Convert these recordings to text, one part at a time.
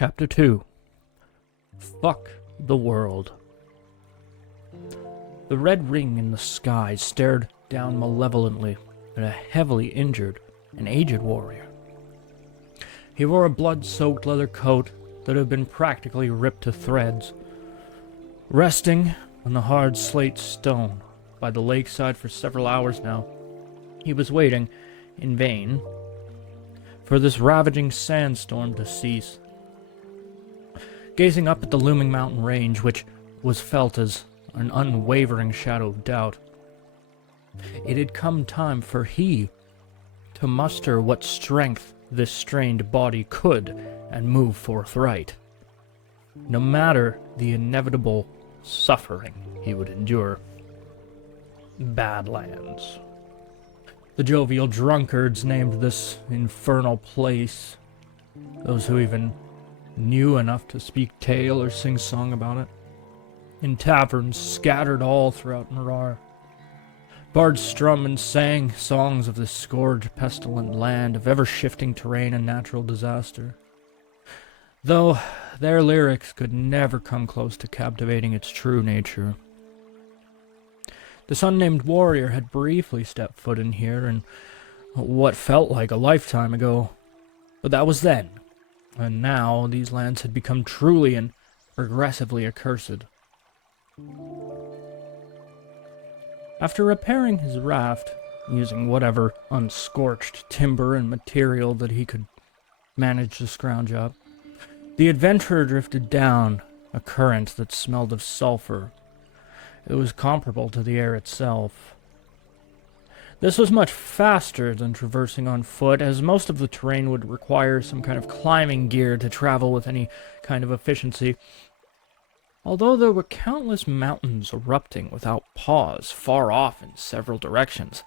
Chapter 2. Fuck the World. The red ring in the sky stared down malevolently at a heavily injured and aged warrior. He wore a blood-soaked leather coat that had been practically ripped to threads. Resting on the hard slate stone by the lakeside for several hours now, he was waiting, in vain, for this ravaging sandstorm to cease. Gazing up at the looming mountain range, which was felt as an unwavering shadow of doubt, it had come time for he to muster what strength this strained body could and move forthright, no matter the inevitable suffering he would endure. Badlands. The jovial drunkards named this infernal place, those who even knew enough to speak tale or sing song about it, in taverns scattered all throughout Mirror. Bards strummed and sang songs of this scourge pestilent land of ever-shifting terrain and natural disaster, though their lyrics could never come close to captivating its true nature. This unnamed warrior had briefly stepped foot in here in what felt like a lifetime ago, but that was then, and now these lands had become truly and progressively accursed. After repairing his raft, using whatever unscorched timber and material that he could manage to scrounge up, the adventurer drifted down a current that smelled of sulfur. It was comparable to the air itself. This was much faster than traversing on foot, as most of the terrain would require some kind of climbing gear to travel with any kind of efficiency. Although there were countless mountains erupting without pause far off in several directions,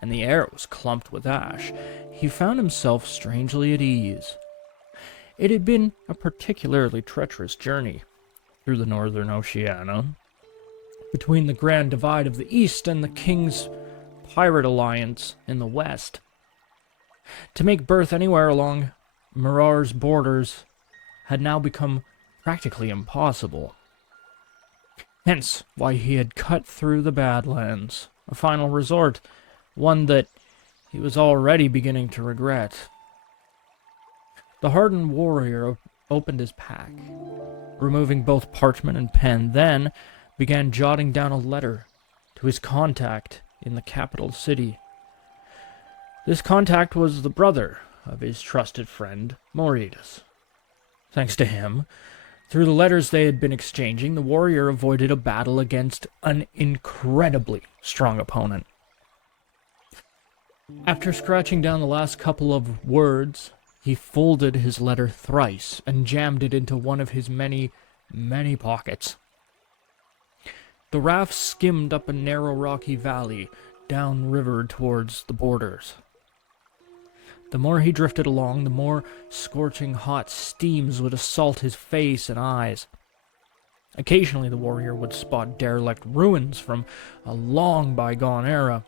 and the air was clumped with ash, he found himself strangely at ease. It had been a particularly treacherous journey through the northern Oceania, between the Grand Divide of the east and the King's Pirate Alliance in the west. To make berth anywhere along Mirror's borders had now become practically impossible. Hence why he had cut through the Badlands, a final resort, one that he was already beginning to regret. The hardened warrior opened his pack, removing both parchment and pen, then began jotting down a letter to his contact in the capital city. This contact was the brother of his trusted friend, Moritas. Thanks to him, through the letters they had been exchanging, the warrior avoided a battle against an incredibly strong opponent. After scratching down the last couple of words, he folded his letter thrice and jammed it into one of his many, many pockets. The raft skimmed up a narrow rocky valley, downriver towards the borders. The more he drifted along, the more scorching hot steams would assault his face and eyes. Occasionally the warrior would spot derelict ruins from a long bygone era,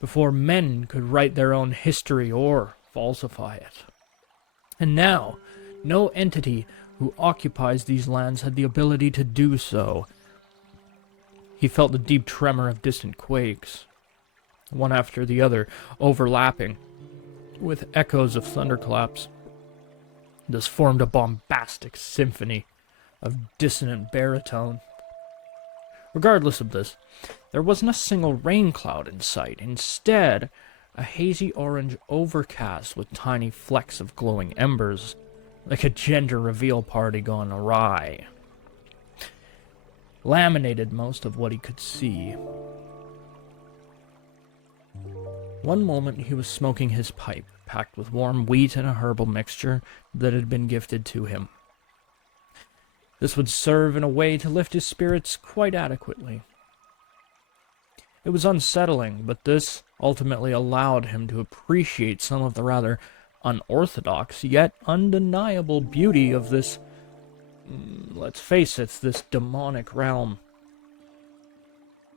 before men could write their own history or falsify it. And now, no entity who occupies these lands had the ability to do so. He felt the deep tremor of distant quakes, one after the other, overlapping, with echoes of thunderclaps. This formed a bombastic symphony of dissonant baritone. Regardless of this, there wasn't a single rain cloud in sight. Instead, a hazy orange overcast with tiny flecks of glowing embers, like a gender reveal party gone awry, laminated most of what he could see. One moment he was smoking his pipe, packed with warm wheat and a herbal mixture that had been gifted to him. This would serve in a way to lift his spirits quite adequately. It was unsettling, but this ultimately allowed him to appreciate some of the rather unorthodox yet undeniable beauty of this, let's face it, this demonic realm.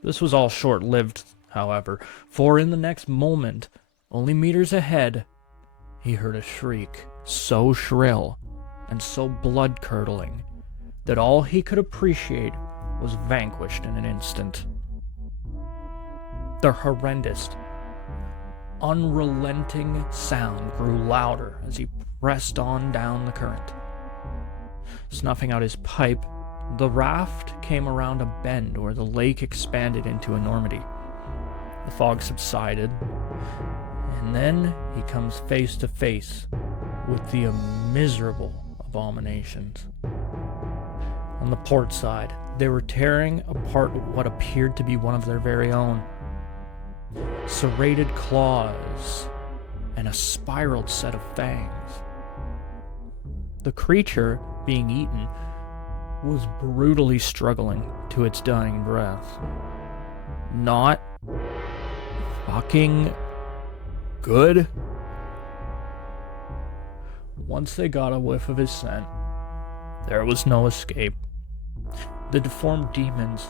This was all short-lived, however, for in the next moment, only meters ahead, he heard a shriek so shrill and so blood-curdling that all he could appreciate was vanquished in an instant. The horrendous, unrelenting sound grew louder as he pressed on down the current. Snuffing out his pipe, the raft came around a bend where the lake expanded into enormity. The fog subsided, and then he comes face to face with the miserable abominations. On the port side, they were tearing apart what appeared to be one of their very own. Serrated claws and a spiraled set of fangs. The creature being eaten was brutally struggling to its dying breath. Not fucking good. Once they got a whiff of his scent, there was no escape. The deformed demons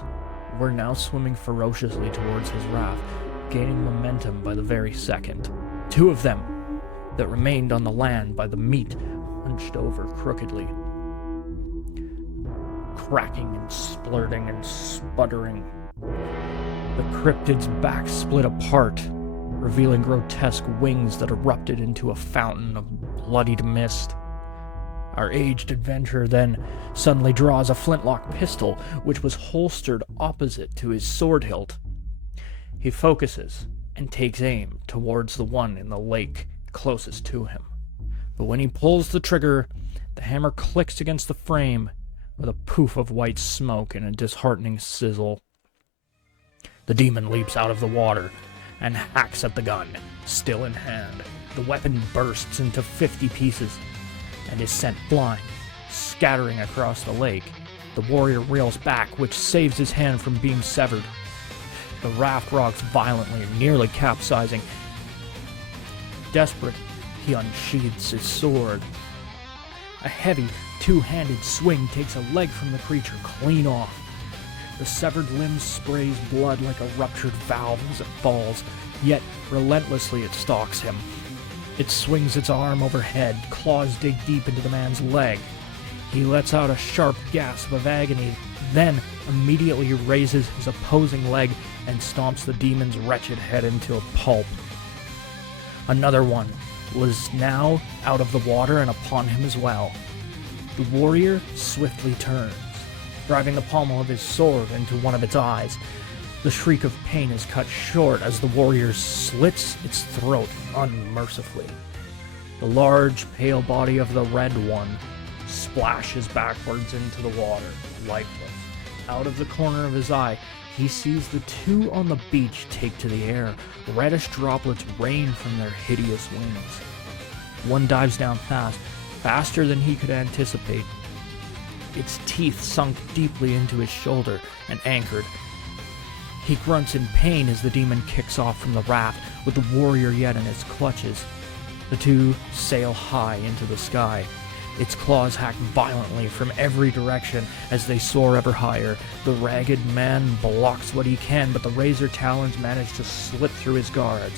were now swimming ferociously towards his raft, gaining momentum by the very second. Two of them that remained on the land by the meat hunched over crookedly, cracking and splurting and sputtering. The cryptid's back split apart, revealing grotesque wings that erupted into a fountain of bloodied mist. Our aged adventurer then suddenly draws a flintlock pistol, which was holstered opposite to his sword hilt. He focuses and takes aim towards the one in the lake closest to him. But when he pulls the trigger, the hammer clicks against the frame with a poof of white smoke and a disheartening sizzle. The demon leaps out of the water and hacks at the gun, still in hand. The weapon bursts into 50 pieces and is sent flying, scattering across the lake. The warrior reels back, which saves his hand from being severed. The raft rocks violently, nearly capsizing. Desperate, he unsheathes his sword. A heavy, two-handed swing takes a leg from the creature clean off. The severed limb sprays blood like a ruptured valve as it falls, yet relentlessly it stalks him. It swings its arm overhead, claws dig deep into the man's leg. He lets out a sharp gasp of agony, then immediately raises his opposing leg and stomps the demon's wretched head into a pulp. Another one was now out of the water and upon him as well. The warrior swiftly turns, driving the pommel of his sword into one of its eyes. The shriek of pain is cut short as the warrior slits its throat unmercifully. The large, pale body of the red one splashes backwards into the water, lifeless. Out of the corner of his eye, he sees the two on the beach take to the air. Reddish droplets rain from their hideous wings. One dives down fast, faster than he could anticipate. Its teeth sunk deeply into his shoulder and anchored. He grunts in pain as the demon kicks off from the raft, with the warrior yet in its clutches. The two sail high into the sky. Its claws hack violently from every direction as they soar ever higher. The ragged man blocks what he can, but the razor talons manage to slip through his guards,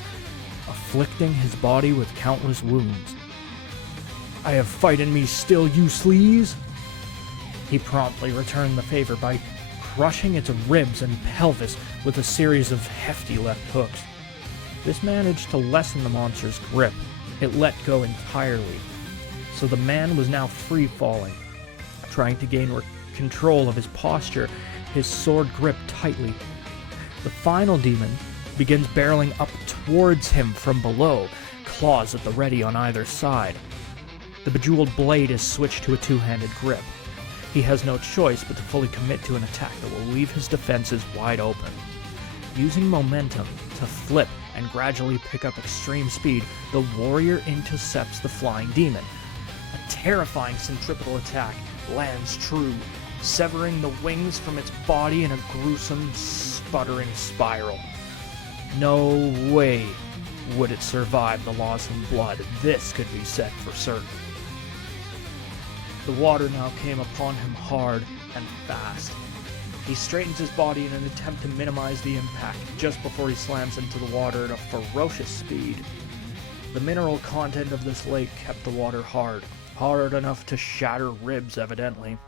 afflicting his body with countless wounds. "I have fight in me still, you sleaze!" He promptly returned the favor by crushing its ribs and pelvis with a series of hefty left hooks. This managed to lessen the monster's grip. It let go entirely, so the man was now free-falling, trying to gain control of his posture, his sword gripped tightly. The final demon begins barreling up towards him from below, claws at the ready on either side. The bejeweled blade is switched to a two-handed grip. He has no choice but to fully commit to an attack that will leave his defenses wide open. Using momentum to flip and gradually pick up extreme speed, the warrior intercepts the flying demon. A terrifying centripetal attack lands true, severing the wings from its body in a gruesome, sputtering spiral. No way would it survive the loss of blood. This could be said for certain. The water now came upon him hard and fast. He straightens his body in an attempt to minimize the impact just before he slams into the water at a ferocious speed. The mineral content of this lake kept the water hard, hard enough to shatter ribs, evidently.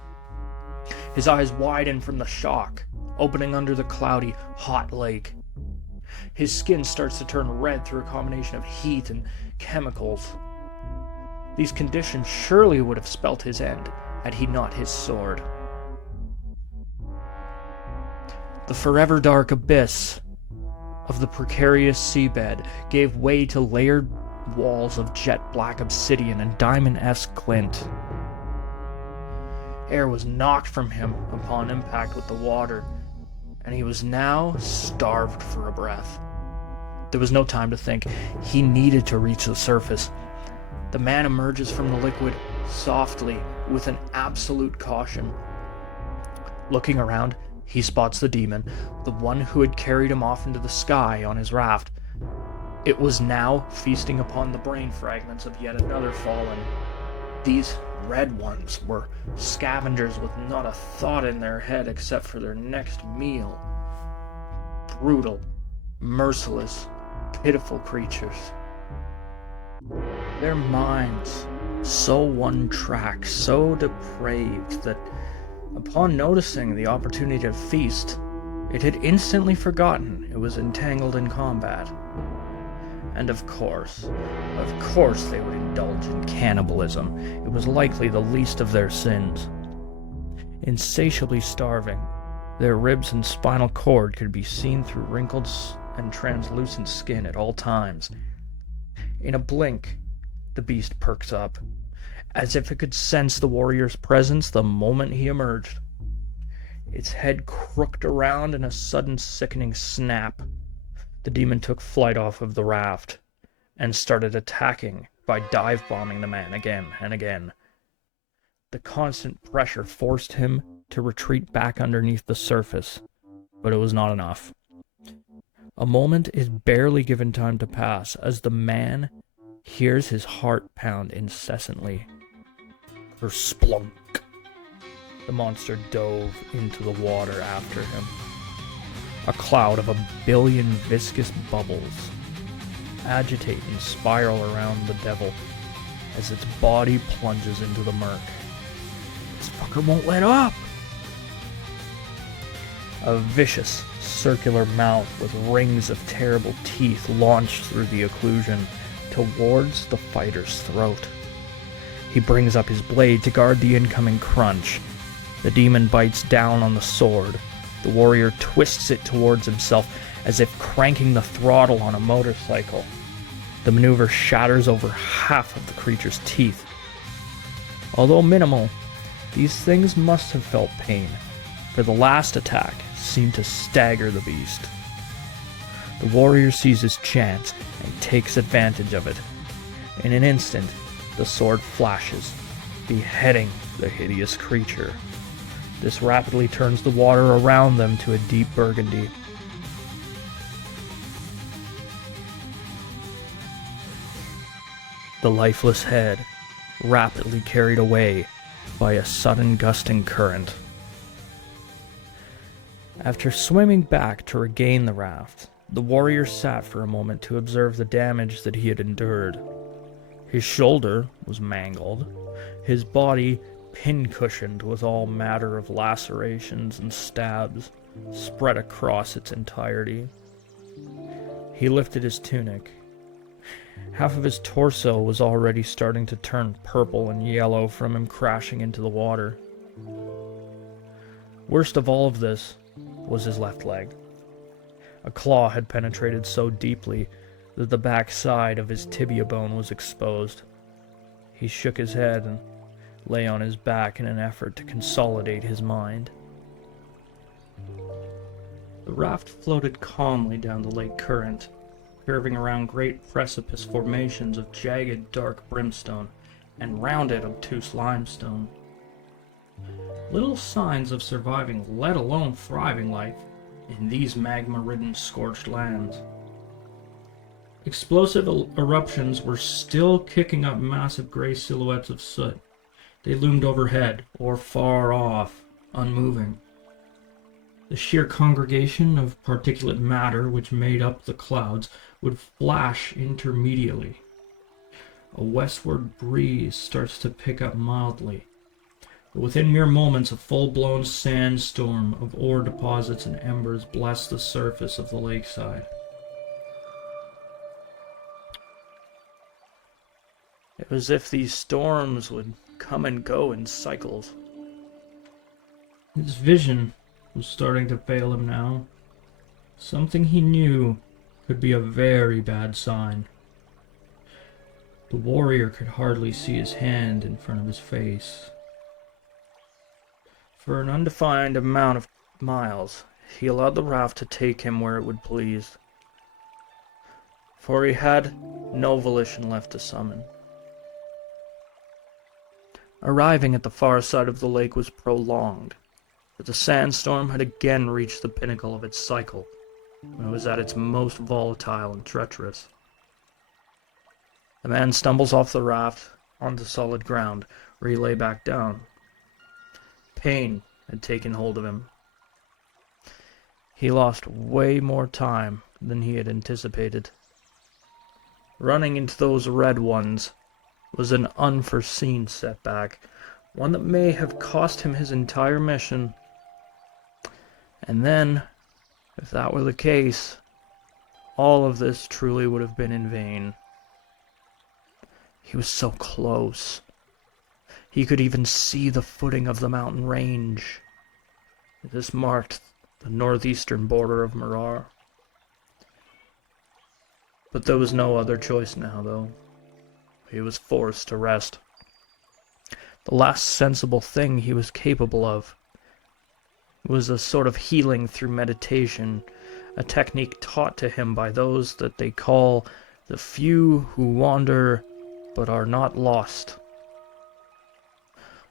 His eyes widen from the shock, opening under the cloudy, hot lake. His skin starts to turn red through a combination of heat and chemicals. These conditions surely would have spelt his end had he not his sword. The forever dark abyss of the precarious seabed gave way to layered walls of jet-black obsidian and diamond-esque glint. Air was knocked from him upon impact with the water, and he was now starved for a breath. There was no time to think. He needed to reach the surface. The man emerges from the liquid softly, with an absolute caution. Looking around, he spots the demon, the one who had carried him off into the sky on his raft. It was now feasting upon the brain fragments of yet another fallen. These red ones were scavengers with not a thought in their head except for their next meal. Brutal, merciless, pitiful creatures. Their minds so one-track, so depraved that upon noticing the opportunity to feast, it had instantly forgotten it was entangled in combat. And of course they would indulge in cannibalism. It was likely the least of their sins. Insatiably starving, their ribs and spinal cord could be seen through wrinkled and translucent skin at all times. In a blink, the beast perks up, as if it could sense the warrior's presence the moment he emerged. Its head crooked around in a sudden sickening snap. The demon took flight off of the raft and started attacking by dive-bombing the man again and again. The constant pressure forced him to retreat back underneath the surface, but it was not enough. A moment is barely given time to pass as the man hears his heart pound incessantly. Kersplunk! The monster dove into the water after him. A cloud of 1 billion viscous bubbles agitate and spiral around the devil as its body plunges into the murk. This fucker won't let up! A vicious, circular mouth with rings of terrible teeth launched through the occlusion towards the fighter's throat. He brings up his blade to guard the incoming crunch. The demon bites down on the sword. The warrior twists it towards himself as if cranking the throttle on a motorcycle. The maneuver shatters over half of the creature's teeth. Although minimal, these things must have felt pain, for the last attack seemed to stagger the beast. The warrior sees his chance and takes advantage of it. In an instant, the sword flashes, beheading the hideous creature. This rapidly turns the water around them to a deep burgundy. The lifeless head, rapidly carried away by a sudden gusting current. After swimming back to regain the raft, the warrior sat for a moment to observe the damage that he had endured. His shoulder was mangled, his body pin-cushioned with all matter of lacerations and stabs spread across its entirety. He lifted his tunic. Half of his torso was already starting to turn purple and yellow from him crashing into the water. Worst of all of this was his left leg. A claw had penetrated so deeply that the back side of his tibia bone was exposed. He shook his head and lay on his back in an effort to consolidate his mind. The raft floated calmly down the lake current, curving around great precipice formations of jagged, dark brimstone and rounded, obtuse limestone. Little signs of surviving, let alone thriving life, in these magma-ridden, scorched lands. Explosive eruptions were still kicking up massive gray silhouettes of soot. They loomed overhead, or far off, unmoving. The sheer congregation of particulate matter which made up the clouds would flash intermediately. a westward breeze starts to pick up mildly. But within mere moments, a full-blown sandstorm of ore deposits and embers blast the surface of the lakeside. It was as if these storms would come and go in cycles. His vision was starting to fail him now. Something he knew could be a very bad sign. The warrior could hardly see his hand in front of his face. For an undefined amount of miles, he allowed the raft to take him where it would please, for he had no volition left to summon. Arriving at the far side of the lake was prolonged, for the sandstorm had again reached the pinnacle of its cycle, when it was at its most volatile and treacherous. The man stumbles off the raft onto solid ground, where he lay back down. Pain had taken hold of him. He lost way more time than he had anticipated. Running into those red ones was an unforeseen setback, one that may have cost him his entire mission. And then, if that were the case, all of this truly would have been in vain. He was so close. He could even see the footing of the mountain range. This marked the northeastern border of Mirar. But there was no other choice now, though. He was forced to rest. The last sensible thing he was capable of was a sort of healing through meditation, a technique taught to him by those that they call the few who wander but are not lost.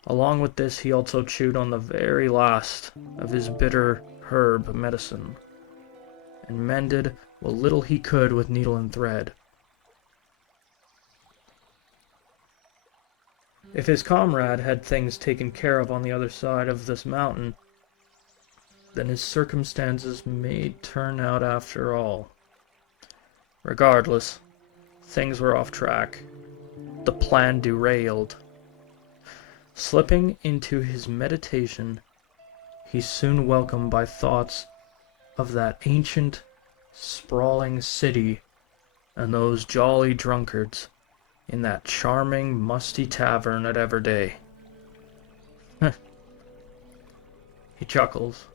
Along with this, he also chewed on the very last of his bitter herb medicine, and mended what little he could with needle and thread. If his comrade had things taken care of on the other side of this mountain, then his circumstances may turn out after all. Regardless, things were off track. The plan derailed. Slipping into his meditation, he's soon welcomed by thoughts of that ancient, sprawling city and those jolly drunkards in that charming, musty tavern at Everday. He chuckles.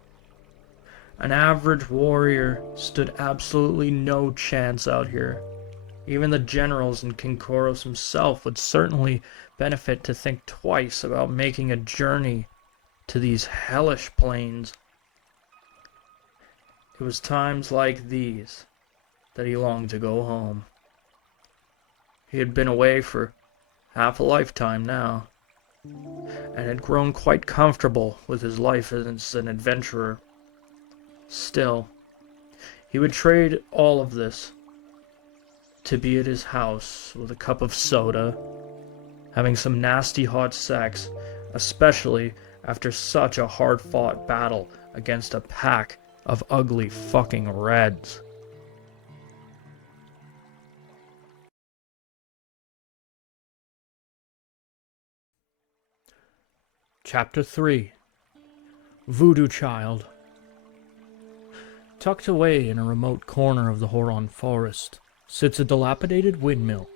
An average warrior stood absolutely no chance out here. Even the generals and King Koros himself would certainly benefit to think twice about making a journey to these hellish plains. It was times like these that he longed to go home. He had been away for half a lifetime now, and had grown quite comfortable with his life as an adventurer. Still, he would trade all of this to be at his house with a cup of soda, having some nasty hot sex, especially after such a hard-fought battle against a pack of ugly fucking reds. Chapter 3. Voodoo Child. Tucked away in a remote corner of the Horon forest sits a dilapidated windmill.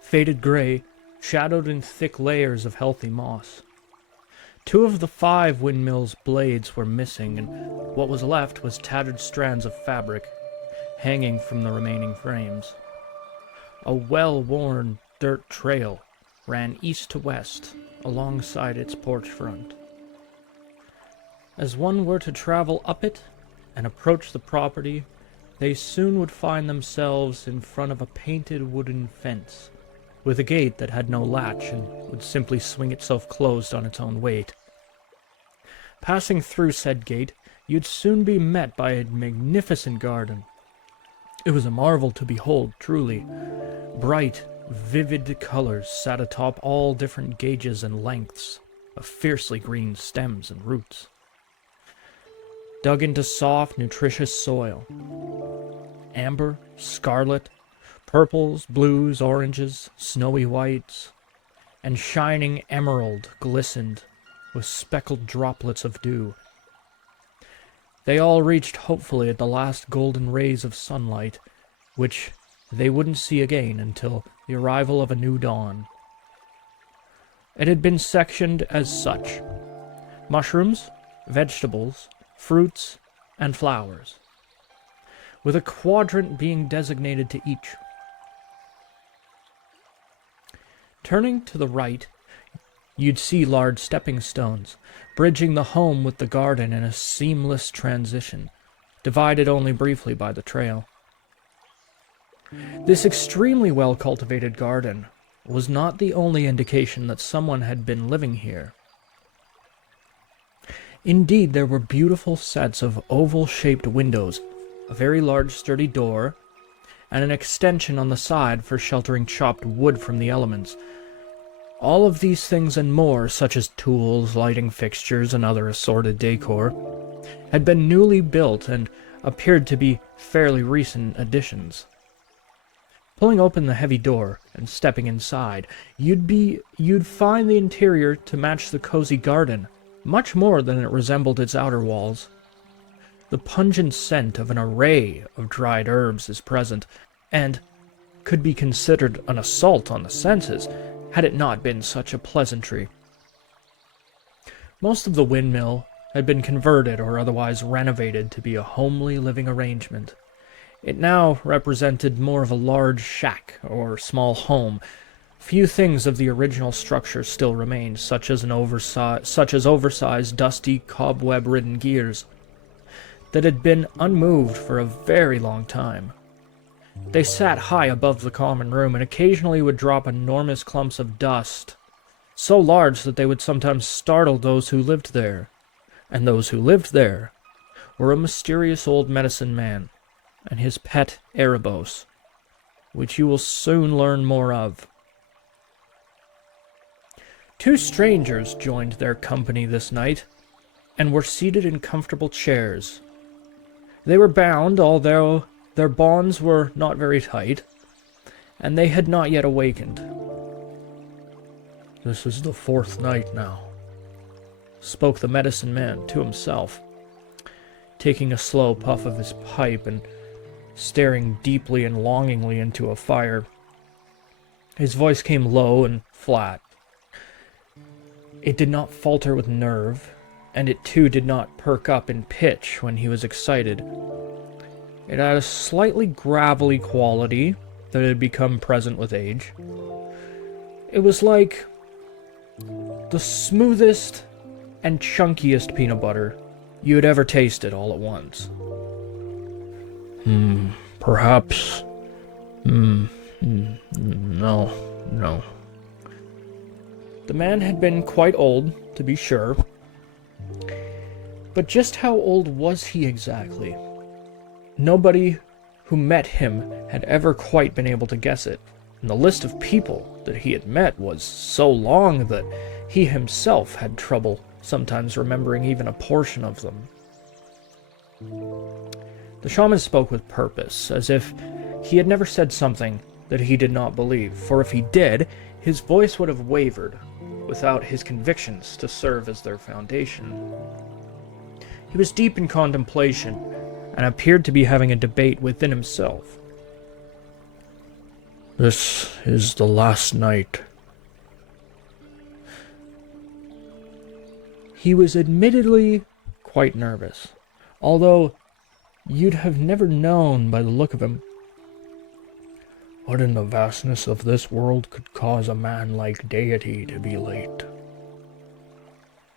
Faded gray, shadowed in thick layers of healthy moss. 2 of the 5 windmill's blades were missing, and what was left was tattered strands of fabric, hanging from the remaining frames. A well-worn dirt trail ran east to west alongside its porch front. As one were to travel up it and approach the property, they soon would find themselves in front of a painted wooden fence, with a gate that had no latch and would simply swing itself closed on its own weight. Passing through said gate, you'd soon be met by a magnificent garden. It was a marvel to behold, truly. Bright, vivid colors sat atop all different gauges and lengths of fiercely green stems and roots, dug into soft, nutritious soil. Amber, scarlet, purples, blues, oranges, snowy whites, and shining emerald glistened with speckled droplets of dew. They all reached hopefully at the last golden rays of sunlight, which they wouldn't see again until the arrival of a new dawn. It had been sectioned as such: mushrooms, vegetables, fruits, and flowers, with a quadrant being designated to each. Turning to the right, you'd see large stepping stones, bridging the home with the garden in a seamless transition, divided only briefly by the trail. This extremely well-cultivated garden was not the only indication that someone had been living here. Indeed, there were beautiful sets of oval-shaped windows, a very large sturdy door, and an extension on the side for sheltering chopped wood from the elements. All of these things and more, such as tools, lighting fixtures, and other assorted decor, had been newly built and appeared to be fairly recent additions. Pulling open the heavy door and stepping inside, you'd find the interior to match the cozy garden, much more than it resembled its outer walls. The pungent scent of an array of dried herbs is present, and could be considered an assault on the senses, had it not been such a pleasantry. Most of the windmill had been converted or otherwise renovated to be a homely living arrangement. It now represented more of a large shack or small home. Few things of the original structure still remained, such as oversized, dusty, cobweb-ridden gears that had been unmoved for a very long time. They sat high above the common room and occasionally would drop enormous clumps of dust, so large that they would sometimes startle those who lived there. And those who lived there were a mysterious old medicine man and his pet Erebos, which you will soon learn more of. Two strangers joined their company this night, and were seated in comfortable chairs. They were bound, although their bonds were not very tight, and they had not yet awakened. "This is the fourth night now," spoke the medicine man to himself, taking a slow puff of his pipe and staring deeply and longingly into a fire. His voice came low and flat. It did not falter with nerve, and it too did not perk up in pitch when he was excited. It had a slightly gravelly quality that had become present with age. It was like the smoothest and chunkiest peanut butter you had ever tasted all at once. Perhaps. No. The man had been quite old, to be sure. But just how old was he exactly? Nobody who met him had ever quite been able to guess it, and the list of people that he had met was so long that he himself had trouble sometimes remembering even a portion of them. The shaman spoke with purpose, as if he had never said something that he did not believe, for if he did, his voice would have wavered, without his convictions to serve as their foundation. He was deep in contemplation, and appeared to be having a debate within himself. "This is the last night." He was admittedly quite nervous, although you'd have never known by the look of him. What in the vastness of this world could cause a man like Deity to be late?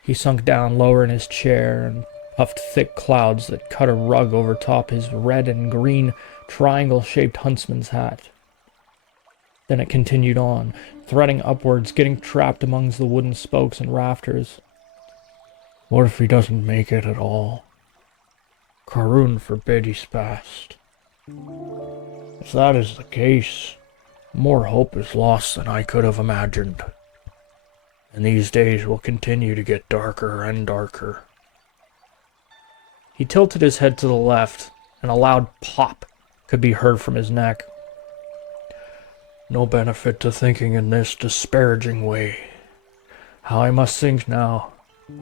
He sunk down lower in his chair and puffed thick clouds that cut a rug over top his red and green triangle-shaped huntsman's hat. Then it continued on, threading upwards, getting trapped amongst the wooden spokes and rafters. What if he doesn't make it at all? Karun forbid he's passed. If that is the case, more hope is lost than I could have imagined. And these days will continue to get darker and darker. He tilted his head to the left, and a loud pop could be heard from his neck. No benefit to thinking in this disparaging way. How I must think now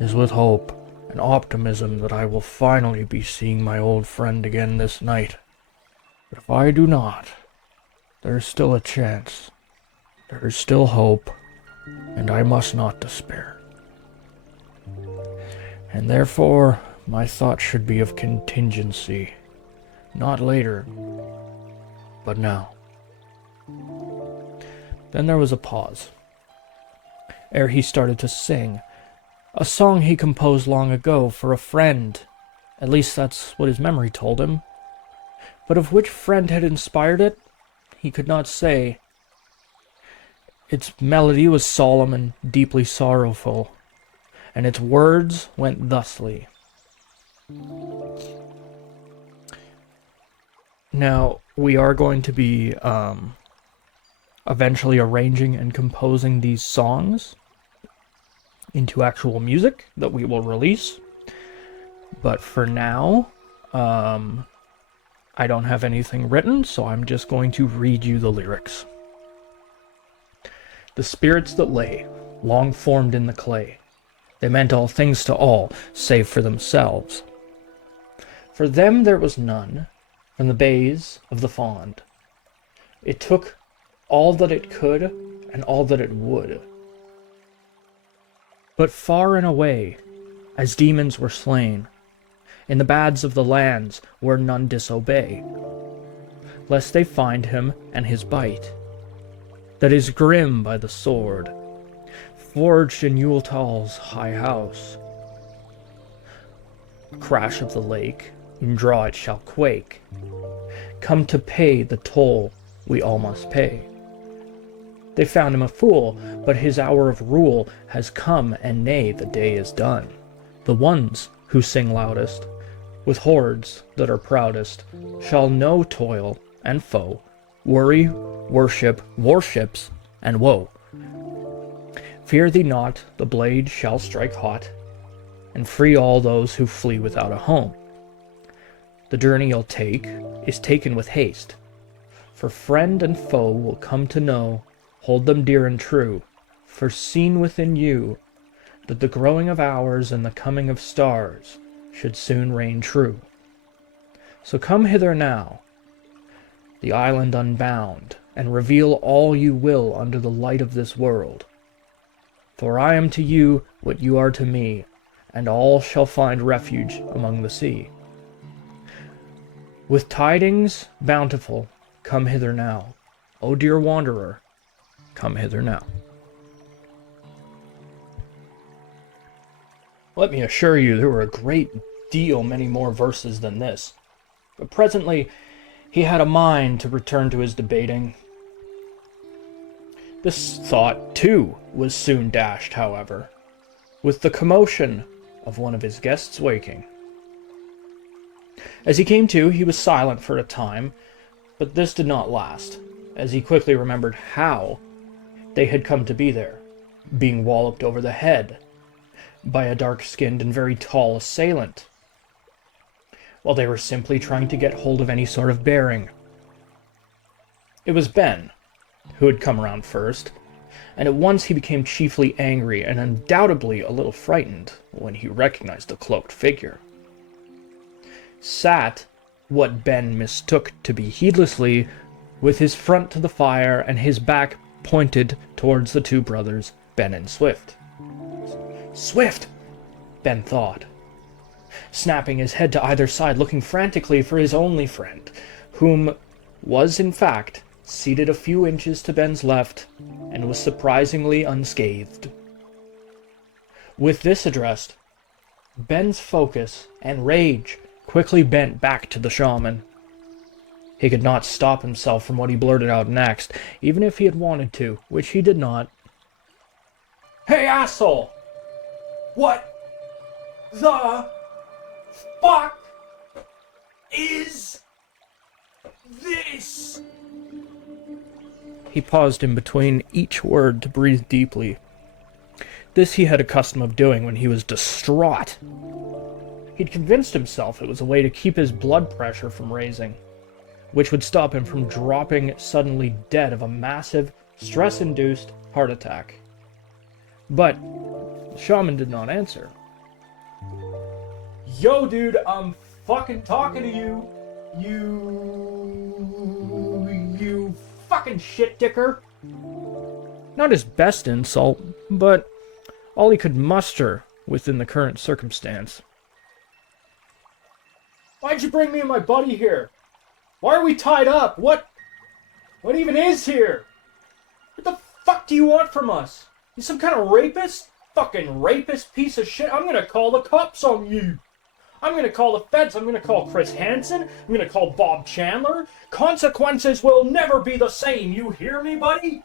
is with hope and optimism that I will finally be seeing my old friend again this night. But if I do not, there is still a chance. There is still hope, and I must not despair. And therefore, my thoughts should be of contingency, not later, but now. Then there was a pause, ere he started to sing, a song he composed long ago for a friend. At least that's what his memory told him. But of which friend had inspired it, he could not say. Its melody was solemn and deeply sorrowful, and its words went thusly. Now, we are going to be eventually arranging and composing these songs into actual music that we will release. But for now, I don't have anything written, so I'm just going to read you the lyrics. The spirits that lay, long formed in the clay, they meant all things to all, save for themselves. For them there was none, from the bays of the fond. It took all that it could, and all that it would. But far and away, as demons were slain, in the bads of the lands where none disobey, lest they find him and his bite, that is grim by the sword, forged in Yulethal's high house. A crash of the lake, in draw it shall quake, come to pay the toll we all must pay. They found him a fool, but his hour of rule has come, and nay, the day is done. The ones who sing loudest, with hordes that are proudest, shall know toil and foe, worry, worship, warships, and woe. Fear thee not, the blade shall strike hot, and free all those who flee without a home. The journey you'll take is taken with haste, for friend and foe will come to know, hold them dear and true, for seen within you, that the growing of hours and the coming of stars should soon reign true. So come hither now, the island unbound, and reveal all you will under the light of this world. For I am to you what you are to me, and all shall find refuge among the sea. With tidings bountiful, come hither now. O dear wanderer, come hither now. Let me assure you there were a great deal many more verses than this, but presently he had a mind to return to his debating. This thought, too, was soon dashed, however, with the commotion of one of his guests waking. As he came to, he was silent for a time, but this did not last, as he quickly remembered how they had come to be there, being walloped over the head by a dark-skinned and very tall assailant, while they were simply trying to get hold of any sort of bearing. It was Ben who had come around first, and at once he became chiefly angry and undoubtedly a little frightened when he recognized the cloaked figure. Sat what Ben mistook to be heedlessly, with his front to the fire and his back pointed towards the two brothers, Ben and Swift. Swift! Ben thought, snapping his head to either side, looking frantically for his only friend, whom was in fact seated a few inches to Ben's left, and was surprisingly unscathed. With this addressed, Ben's focus and rage quickly bent back to the shaman. He could not stop himself from what he blurted out next, even if he had wanted to, which he did not. Hey, asshole! What the fuck is this? He paused in between each word to breathe deeply. This he had a custom of doing when he was distraught. He'd convinced himself it was a way to keep his blood pressure from raising. which would stop him from dropping suddenly dead of a massive, stress-induced heart attack. But the shaman did not answer. Yo, dude, I'm fucking talking to you. You fucking shit dicker. Not his best insult, but all he could muster within the current circumstance. Why'd you bring me and my buddy here? Why are we tied up? What even is here? What the fuck do you want from us? You some kind of rapist? Fucking rapist piece of shit. I'm gonna call the cops on you. I'm gonna call the feds. I'm gonna call Chris Hansen. I'm gonna call Bob Chandler. Consequences will never be the same. You hear me, buddy?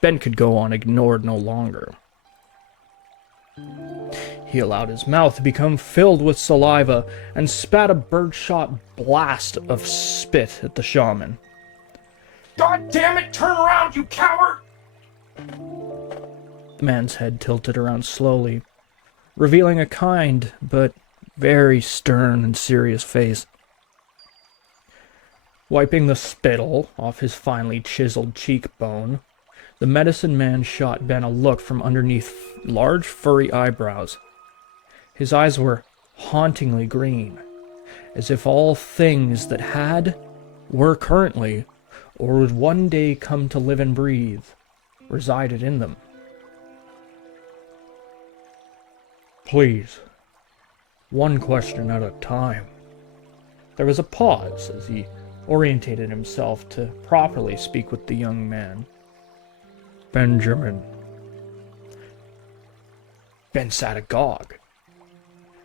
Ben could go on ignored no longer. He allowed his mouth to become filled with saliva and spat a birdshot blast of spit at the shaman. God damn it, turn around, you coward! The man's head tilted around slowly, revealing a kind but very stern and serious face. Wiping the spittle off his finely chiseled cheekbone, the medicine man shot Ben a look from underneath large furry eyebrows. His eyes were hauntingly green, as if all things that had, were currently, or would one day come to live and breathe, resided in them. Please, one question at a time. There was a pause as he orientated himself to properly speak with the young man. Benjamin. Ben sat agog.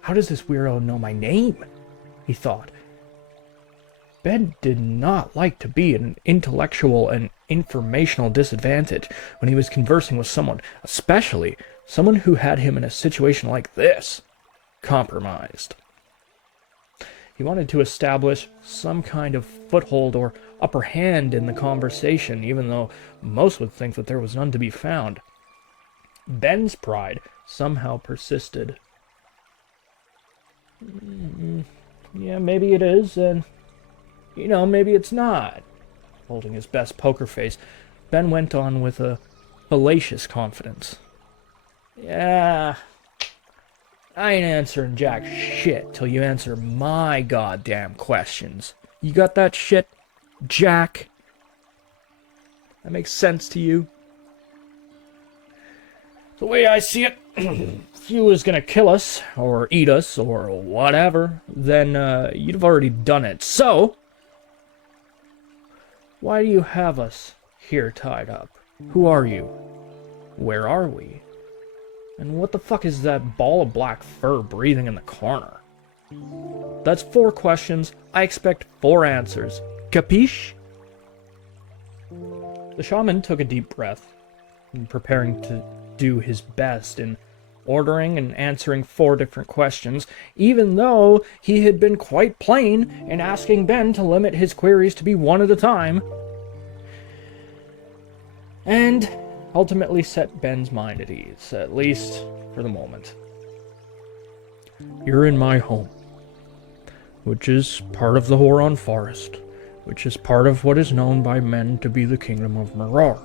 How does this weirdo know my name? He thought. Ben did not like to be at an intellectual and informational disadvantage when he was conversing with someone, especially someone who had him in a situation like this, compromised. He wanted to establish some kind of foothold or upper hand in the conversation, even though most would think that there was none to be found. Ben's pride somehow persisted. Yeah, maybe it is, and, maybe it's not. Holding his best poker face, Ben went on with a fallacious confidence. Yeah, I ain't answering jack shit till you answer my goddamn questions. You got that shit, Jack? That makes sense to you? The way I see it, if you was gonna kill us, or eat us, or whatever, then you'd have already done it. So, why do you have us here tied up? Who are you? Where are we? And what the fuck is that ball of black fur breathing in the corner? That's 4 questions. I expect 4 answers. Capiche? The shaman took a deep breath, preparing to do his best in ordering and answering 4 different questions, even though he had been quite plain in asking Ben to limit his queries to be 1 at a time, and ultimately set Ben's mind at ease, at least for the moment. You're in my home, which is part of the Horon Forest, which is part of what is known by men to be the Kingdom of Mirar.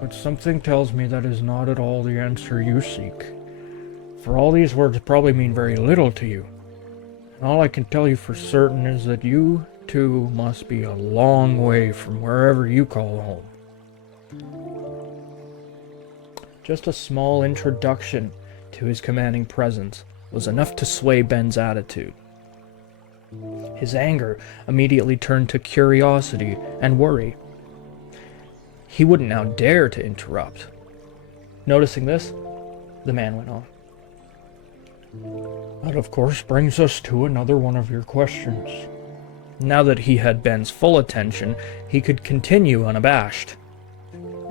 But something tells me that is not at all the answer you seek. For all these words probably mean very little to you. And all I can tell you for certain is that you, too, must be a long way from wherever you call home. Just a small introduction to his commanding presence was enough to sway Ben's attitude. His anger immediately turned to curiosity and worry. He wouldn't now dare to interrupt. Noticing this, the man went on. That of course brings us to another one of your questions. Now that he had Ben's full attention, he could continue unabashed,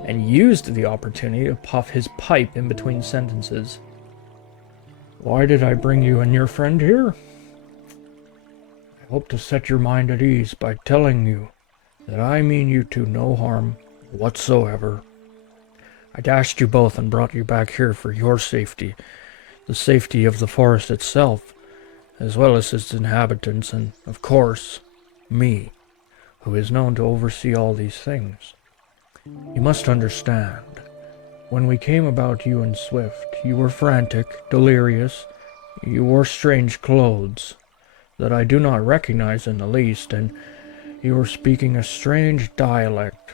and used the opportunity to puff his pipe in between sentences. Why did I bring you and your friend here? I hope to set your mind at ease by telling you that I mean you to no harm whatsoever. I dashed you both and brought you back here for your safety, the safety of the forest itself, as well as its inhabitants, and, of course, me, who is known to oversee all these things. You must understand, when we came about you and Swift, you were frantic, delirious, you wore strange clothes that I do not recognize in the least, and you were speaking a strange dialect.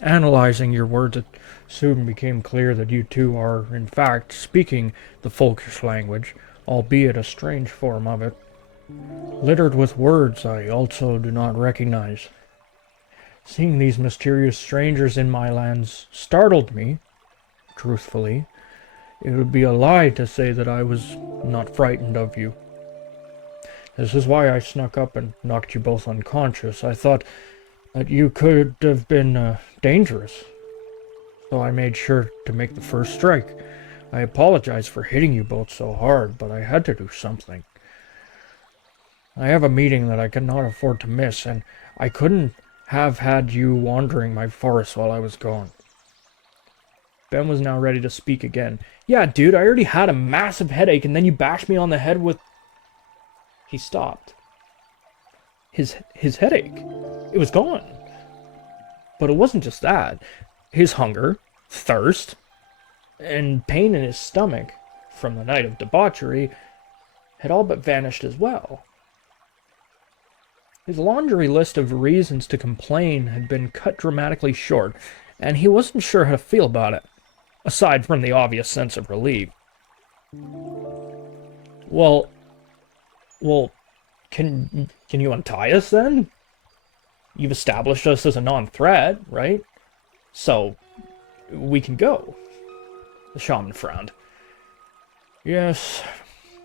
Analyzing your words, it soon became clear that you two are, in fact, speaking the Folkish language, albeit a strange form of it, littered with words I also do not recognize. Seeing these mysterious strangers in my lands startled me, truthfully. It would be a lie to say that I was not frightened of you. This is why I snuck up and knocked you both unconscious. I thought that you could have been dangerous, so I made sure to make the first strike. I apologize for hitting you both so hard, but I had to do something. I have a meeting that I cannot afford to miss, and I couldn't have had you wandering my forest while I was gone. Ben was now ready to speak again. Yeah, dude, I already had a massive headache, and then you bashed me on the head with... He stopped. His headache. It was gone. But it wasn't just that. His hunger, thirst, and pain in his stomach from the night of debauchery had all but vanished as well. His laundry list of reasons to complain had been cut dramatically short, and he wasn't sure how to feel about it, aside from the obvious sense of relief. Well, can you untie us then? You've established us as a non-threat, right? So, we can go. The shaman frowned. Yes,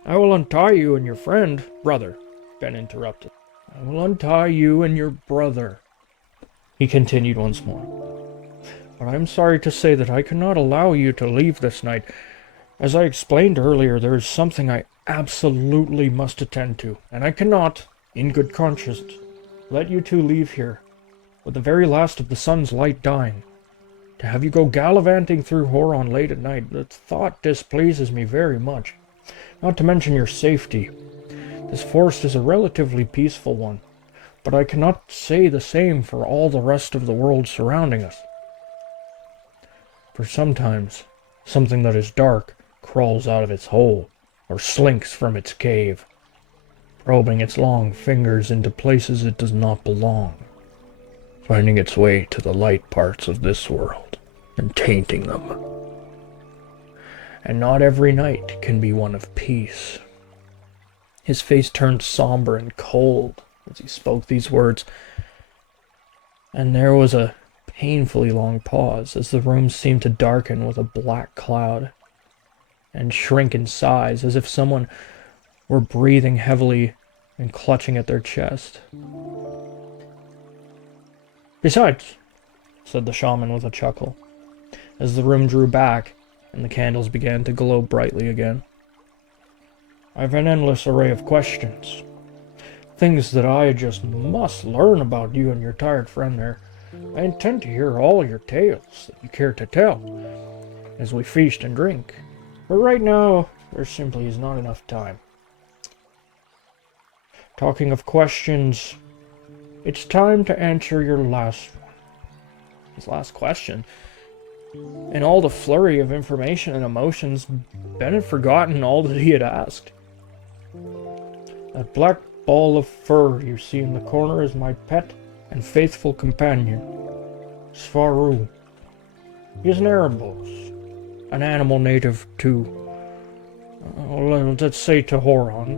I will untie you and your friend, brother, Ben interrupted. I will untie you and your brother, he continued once more. But I am sorry to say that I cannot allow you to leave this night. As I explained earlier, there is something I absolutely must attend to, and I cannot, in good conscience, let you two leave here, with the very last of the sun's light dying. To have you go gallivanting through Horon late at night, the thought displeases me very much, not to mention your safety. This forest is a relatively peaceful one, but I cannot say the same for all the rest of the world surrounding us. For sometimes, something that is dark crawls out of its hole, or slinks from its cave, probing its long fingers into places it does not belong, finding its way to the light parts of this world, and tainting them. And not every night can be one of peace. His face turned somber and cold as he spoke these words, and there was a painfully long pause as the room seemed to darken with a black cloud and shrink in size as if someone were breathing heavily and clutching at their chest. Besides, said the shaman with a chuckle, as the room drew back and the candles began to glow brightly again, I've an endless array of questions. Things that I just must learn about you and your tired friend there. I intend to hear all your tales that you care to tell as we feast and drink. But right now, there simply is not enough time. Talking of questions, it's time to answer your last one. His last question. In all the flurry of information and emotions, Ben had forgotten all that he had asked. That black ball of fur you see in the corner is my pet and faithful companion, Svaru. He is an Erebos, an animal native to, let's say to Horon.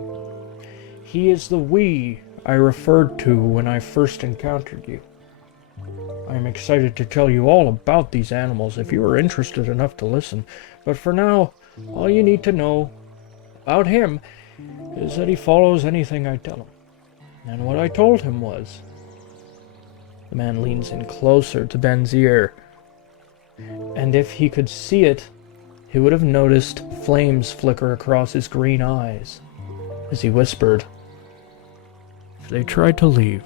He is the we I referred to when I first encountered you. I am excited to tell you all about these animals if you are interested enough to listen, but for now, all you need to know about him is that he follows anything I tell him. And what I told him was... The man leans in closer to Ben's ear, and if he could see it, he would have noticed flames flicker across his green eyes as he whispered, If they try to leave,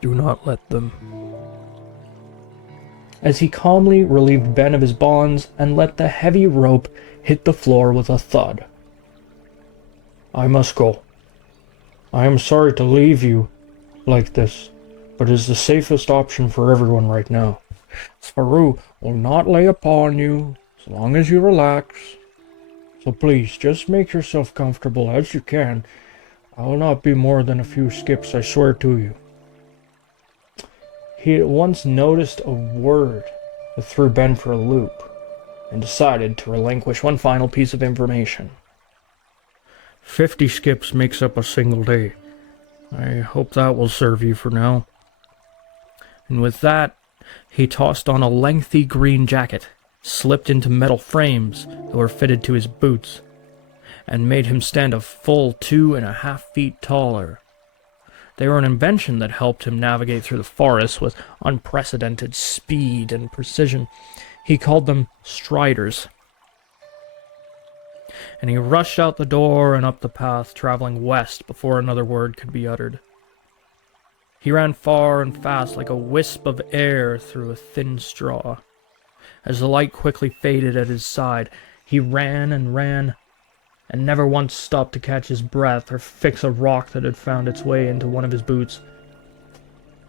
do not let them. As he calmly relieved Ben of his bonds and let the heavy rope hit the floor with a thud. I must go. I am sorry to leave you like this, but it is the safest option for everyone right now. Svaru will not lay upon you as long as you relax. So please, just make yourself comfortable as you can. I will not be more than a few skips, I swear to you. He at once noticed a word that threw Ben for a loop, and decided to relinquish one final piece of information. 50 skips makes up a single day. I hope that will serve you for now. And with that, he tossed on a lengthy green jacket, slipped into metal frames that were fitted to his boots, and made him stand a full 2.5 feet taller. They were an invention that helped him navigate through the forest with unprecedented speed and precision. He called them striders. And he rushed out the door and up the path, traveling west before another word could be uttered. He ran far and fast like a wisp of air through a thin straw. As the light quickly faded at his side, he ran, and never once stopped to catch his breath or fix a rock that had found its way into one of his boots.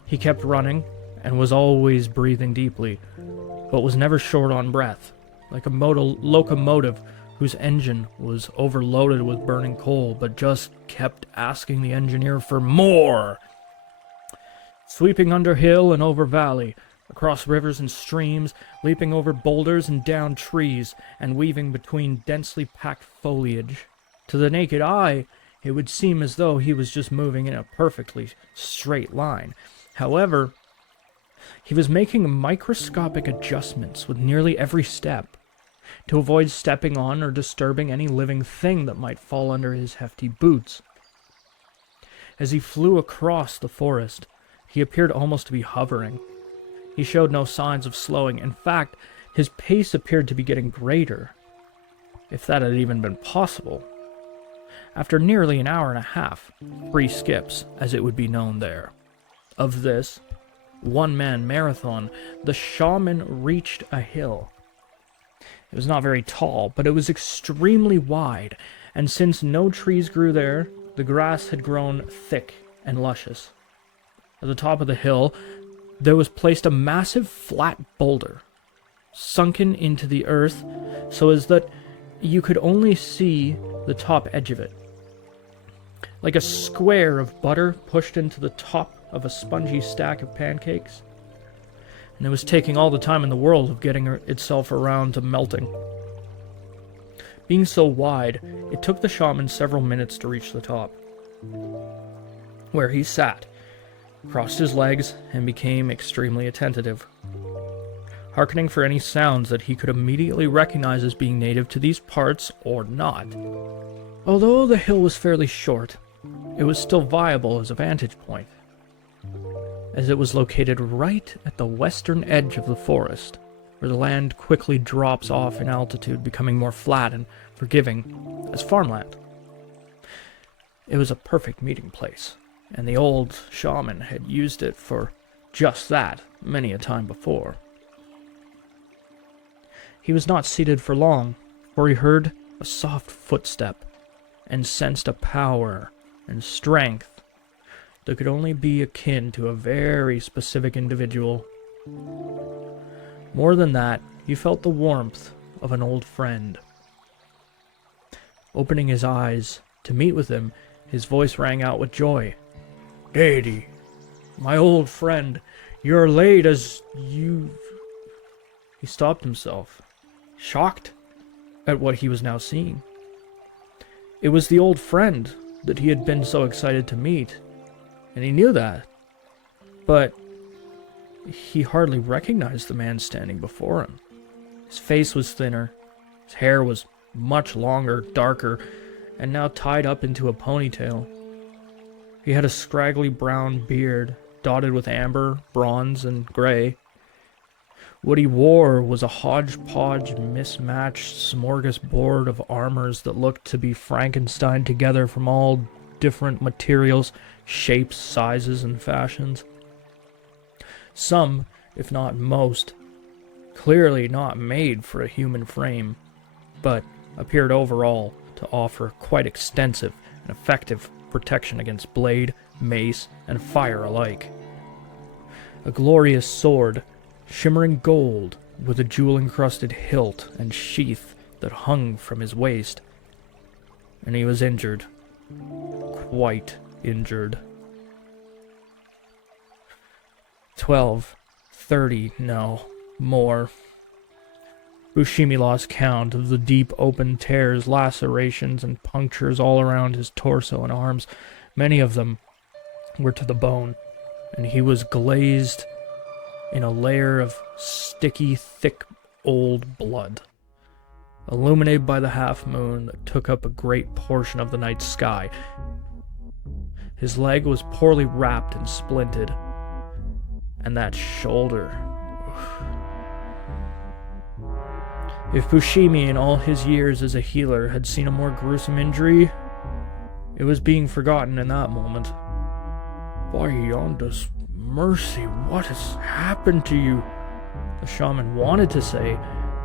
He kept running, and was always breathing deeply, but was never short on breath, like a locomotive whose engine was overloaded with burning coal, but just kept asking the engineer for more. Sweeping under hill and over valley, across rivers and streams, leaping over boulders and down trees, and weaving between densely packed foliage. To the naked eye, it would seem as though he was just moving in a perfectly straight line. However, he was making microscopic adjustments with nearly every step, to avoid stepping on or disturbing any living thing that might fall under his hefty boots. As he flew across the forest, he appeared almost to be hovering. He showed no signs of slowing. In fact, his pace appeared to be getting greater, if that had even been possible. After nearly an hour and a half, 3 skips, as it would be known there, of this one-man marathon, the shaman reached a hill. It was not very tall, but it was extremely wide, and since no trees grew there, the grass had grown thick and luscious. At the top of the hill, there was placed a massive flat boulder, sunken into the earth so as that you could only see the top edge of it. Like a square of butter pushed into the top of a spongy stack of pancakes. And it was taking all the time in the world of getting itself around to melting. Being so wide, it took the shaman several minutes to reach the top, where he sat, crossed his legs, and became extremely attentive, hearkening for any sounds that he could immediately recognize as being native to these parts or not. Although the hill was fairly short, it was still viable as a vantage point, as it was located right at the western edge of the forest, where the land quickly drops off in altitude, becoming more flat and forgiving as farmland. It was a perfect meeting place, and the old shaman had used it for just that many a time before. He was not seated for long, for he heard a soft footstep and sensed a power and strength that could only be akin to a very specific individual. More than that, he felt the warmth of an old friend. Opening his eyes to meet with him, his voice rang out with joy. "Deity, my old friend, you're late as you've..." He stopped himself, shocked at what he was now seeing. It was the old friend that he had been so excited to meet, and he knew that, but he hardly recognized the man standing before him. His face was thinner, his hair was much longer, darker, and now tied up into a ponytail. He had a scraggly brown beard, dotted with amber, bronze, and gray. What he wore was a hodgepodge, mismatched smorgasbord of armors that looked to be Frankenstein together from all different materials, shapes, sizes, and fashions. Some, if not most, clearly not made for a human frame, but appeared overall to offer quite extensive an effective protection against blade, mace, and fire alike. A glorious sword, shimmering gold, with a jewel-encrusted hilt and sheath that hung from his waist. And he was injured. Quite injured. 12, 30, no, more. Fushimi lost count of the deep open tears, lacerations, and punctures all around his torso and arms. Many of them were to the bone, and he was glazed in a layer of sticky, thick, old blood, illuminated by the half-moon that took up a great portion of the night sky. His leg was poorly wrapped and splinted, and that shoulder. If Fushimi, in all his years as a healer, had seen a more gruesome injury, it was being forgotten in that moment. By Yonda's mercy, what has happened to you? The shaman wanted to say,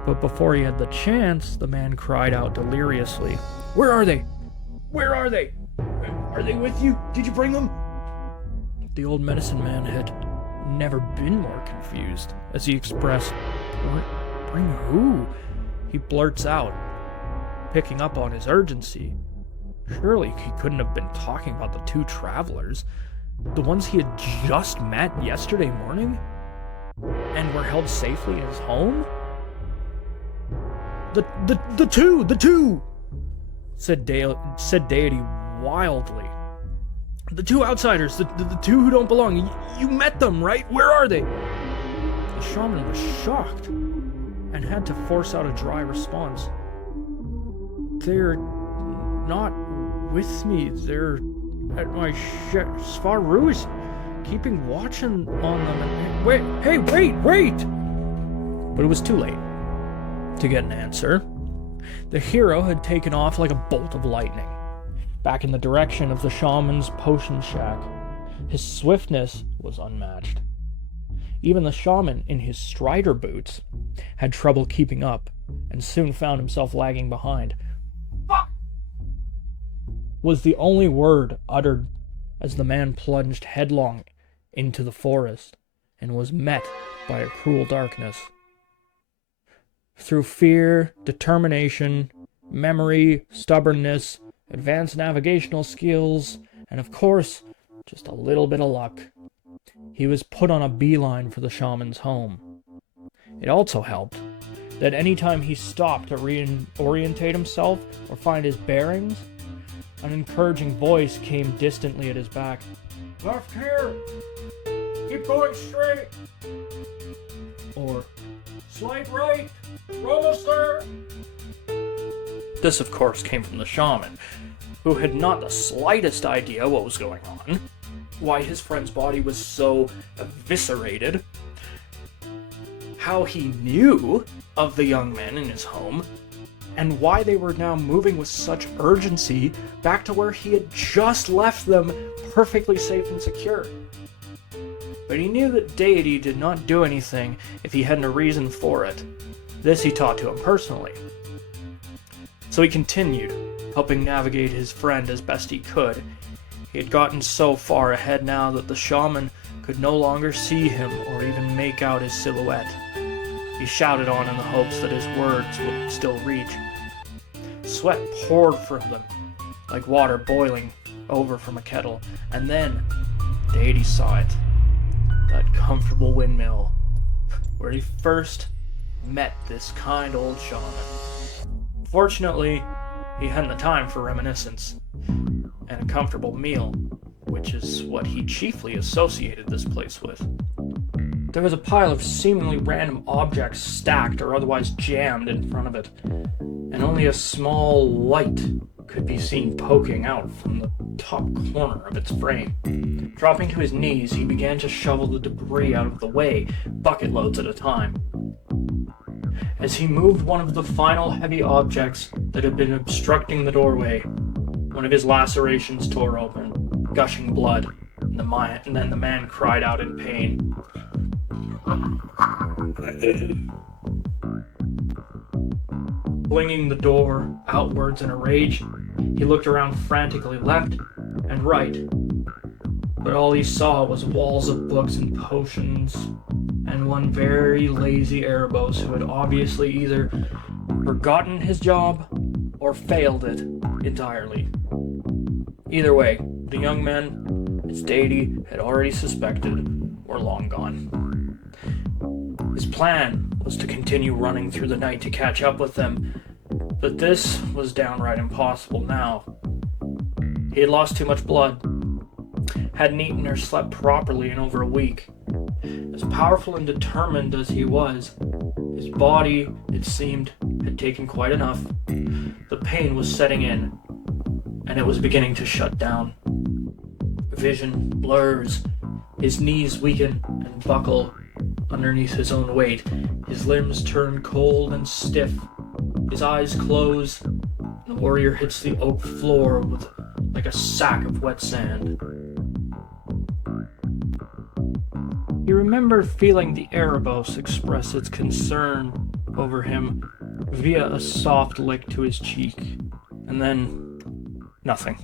but before he had the chance, the man cried out deliriously. Where are they? Where are they? Are they with you? Did you bring them? The old medicine man had never been more confused as he expressed, Bring who? He blurts out, picking up on his urgency. Surely he couldn't have been talking about the two travelers, the ones he had just met yesterday morning, and were held safely in his home? The two! Said Deity wildly. The two outsiders, the two who don't belong. You met them, right? Where are they? The shaman was shocked and had to force out a dry response. They're not with me. They're at my Svaru is keeping watch on them. And wait! But it was too late to get an answer. The hero had taken off like a bolt of lightning, back in the direction of the shaman's potion shack. His swiftness was unmatched. Even the shaman, in his strider boots, had trouble keeping up, and soon found himself lagging behind. "Fuck!" was the only word uttered as the man plunged headlong into the forest, and was met by a cruel darkness. Through fear, determination, memory, stubbornness, advanced navigational skills, and of course, just a little bit of luck, he was put on a beeline for the shaman's home. It also helped that any time he stopped to reorientate himself or find his bearings, an encouraging voice came distantly at his back. Left here! Keep going straight! Or, slight right! We're almost there! This, of course, came from the shaman, who had not the slightest idea what was going on, why his friend's body was so eviscerated, how he knew of the young men in his home, and why they were now moving with such urgency back to where he had just left them perfectly safe and secure. But he knew that Deity did not do anything if he hadn't a reason for it. This he taught to him personally. So he continued, helping navigate his friend as best he could. He had gotten so far ahead now that the shaman could no longer see him or even make out his silhouette. He shouted on in the hopes that his words would still reach. Sweat poured from them, like water boiling over from a kettle, and then Deity saw it. That comfortable windmill, where he first met this kind old shaman. Fortunately, he hadn't the time for reminiscence, and a comfortable meal, which is what he chiefly associated this place with. There was a pile of seemingly random objects stacked or otherwise jammed in front of it, and only a small light could be seen poking out from the top corner of its frame. Dropping to his knees, he began to shovel the debris out of the way, bucket loads at a time. As he moved one of the final heavy objects that had been obstructing the doorway, one of his lacerations tore open, gushing blood, and then the man cried out in pain. Flinging the door outwards in a rage, he looked around frantically left and right, but all he saw was walls of books and potions, and one very lazy Erebos who had obviously either forgotten his job or failed it entirely. Either way, the young men, as Deity had already suspected, were long gone. His plan was to continue running through the night to catch up with them, but this was downright impossible now. He had lost too much blood, hadn't eaten or slept properly in over a week. As powerful and determined as he was, his body, it seemed, had taken quite enough. The pain was setting in, and it was beginning to shut down. Vision blurs, his knees weaken and buckle underneath his own weight. His limbs turn cold and stiff. His eyes close. The warrior hits the oak floor with like a sack of wet sand. He remembered feeling the Erebos express its concern over him via a soft lick to his cheek, and then nothing.